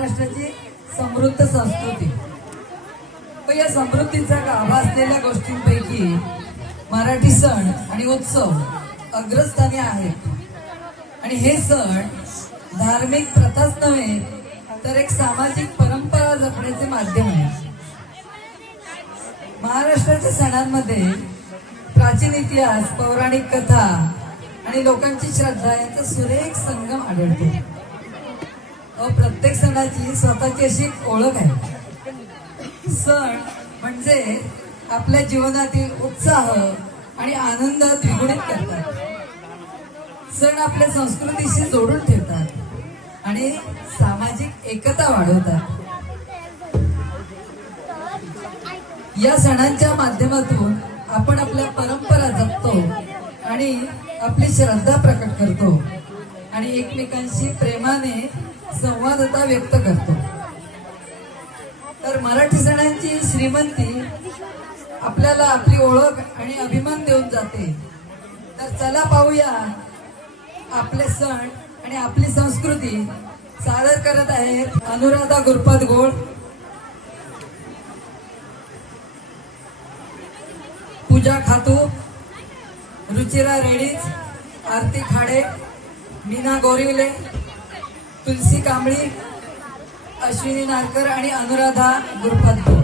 महाराष्ट्राची समृद्ध संस्कृती व या समृद्धीचा गाभा असलेल्या गोष्टींपैकी मराठी सण आणि उत्सव अग्रस्थानी आहेत. आणि हे सण धार्मिक प्रथाच नव्हे तर एक सामाजिक परंपरा जपण्याचे माध्यम आहे. महाराष्ट्राच्या सणांमध्ये प्राचीन इतिहास, पौराणिक कथा आणि लोकांची श्रद्धा यांचा सुरेख संगम आढळतो. प्रत्येक सणाची स्वतःची अशी ओळख आहे. सण म्हणजे आपल्या जीवनातील उत्साह आणि आनंद द्विगुणित करतात. सण आपल्या संस्कृतीशी जोडून ठेवतात आणि सामाजिक एकता वाढवतात. या सणांच्या माध्यमातून आपण आपल्या परंपरा जपतो आणि आपली श्रद्धा प्रकट करतो आणि एकमेकांशी प्रेमाने संवादता व्यक्त करतो. तर मराठी सणांची श्रीमंती आपल्याला आपली ओळख आणि अभिमान देऊन जाते. तर चला पाहूया आपले सण आणि आपली संस्कृती सादर करत आहेत अनुराधा गुरुपाद गोळ, पूजा खातू, रुचिरा रेडीज, आरती खाडे, मीना गोरिवले, तुलसी कांबळी, अश्विनी नारकर आणि अनुराधा गुरुपाद गोळ.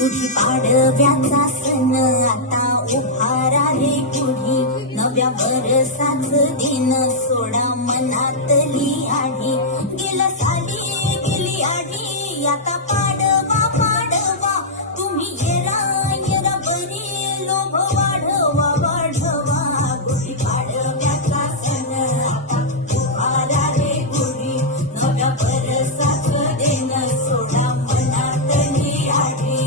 गुढीपाडव्याचा सण आता उभारा रे गुढी, नव्या वर्षाच दिन सोडा मनातली आढी. गेला साली गेली आढी, आता पाडवा पाडवा, तुम्ही येरा बरी लोभ वाढवा वाढवा. गुढीपाडव्याचा सण आता उभारा रे गुढी, नव्या वर्षाच दिन सोडा मनातली आढी.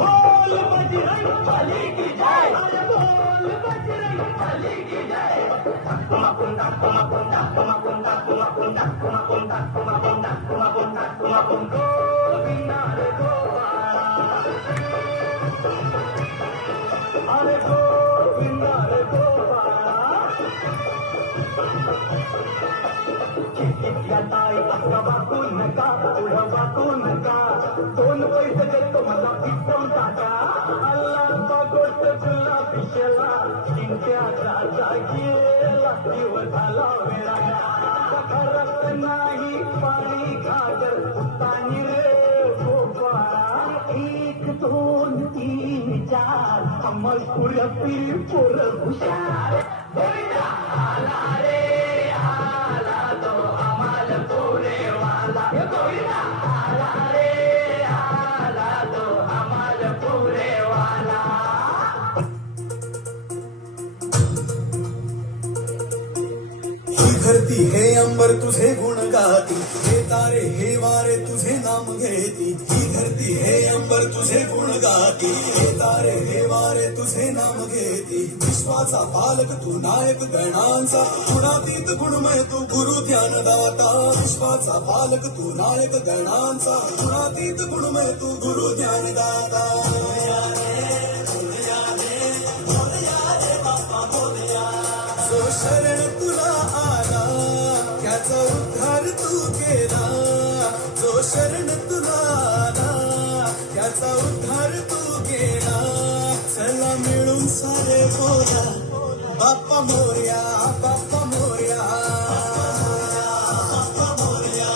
बोल बजरंग बली की जय। वाचू नका पुढं वाचू नका 2 पैसे देतो मला पिकवून टाका अल्ला गोष्ट तुला पिशला चिंत्याचा जागेला जीव झाला वेळा करत नाही पाणी घागर पाणी रे गोपाळा 1 2 3 4 अंमल पुरपी पोर हुशार आला रे आला तो अमाल पुरे वाला आला रे आला तो अमाल पुरे वाला ही धरती हे अंबर तुझे गुण गाती हे तारे हे वारे तुझे नाम घेती ही धरती हे अंबर तुझे गुण गाती हे तारे हे वारे तुझे नाम घेती विश्वाचा पालक तू नायक गणांचा गुणातीत गुणमय तू गुरु ज्ञानदाता विश्वाचा पालक तू नायक गणांचा गुणातीत गुणमय तू गुरु ज्ञानदाता जो शरण तुला आला त्याचा उद्धार तू केला जो शरण तुला आला त्याचा उद्धार तू केला चला मिळून सारे बोला बाप्पा मोरया बाप्पा मोरया बाप्पा मोरया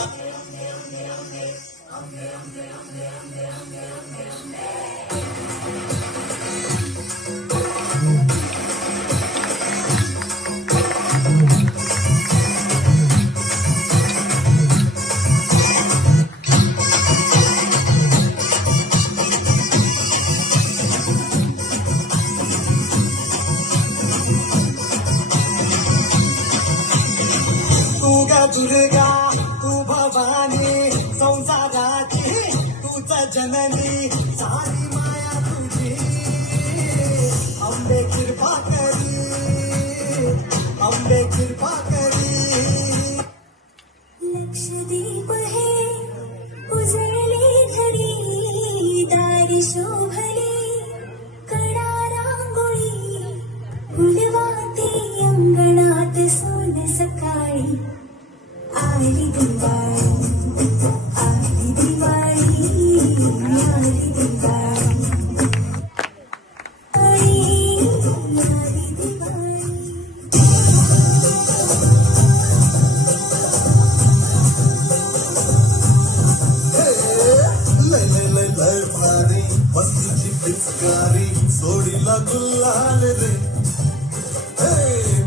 दुर्गा तू भवानी संसाराची तूच जननी सारी माया तुझी अंबे कृपा करी अंबे कृपा करी लक्षदीप हे उजळले घरी दारी शोभली कडा रांगोळी फुलवाती अंगणात सोन सकाळी आली दिवाळी आली दिवाळी आली दिवाळी आली दिवाळी लय लय लय लय भारी मस्तीची पिचकारी सोडीला गुल्हाल रे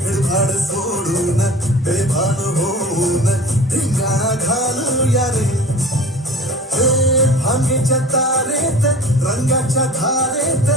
भिडभाड सोडून बेभान होऊन धिंगाणा घालूया रे भांगेच्या तारेत रंगाच्या धारेत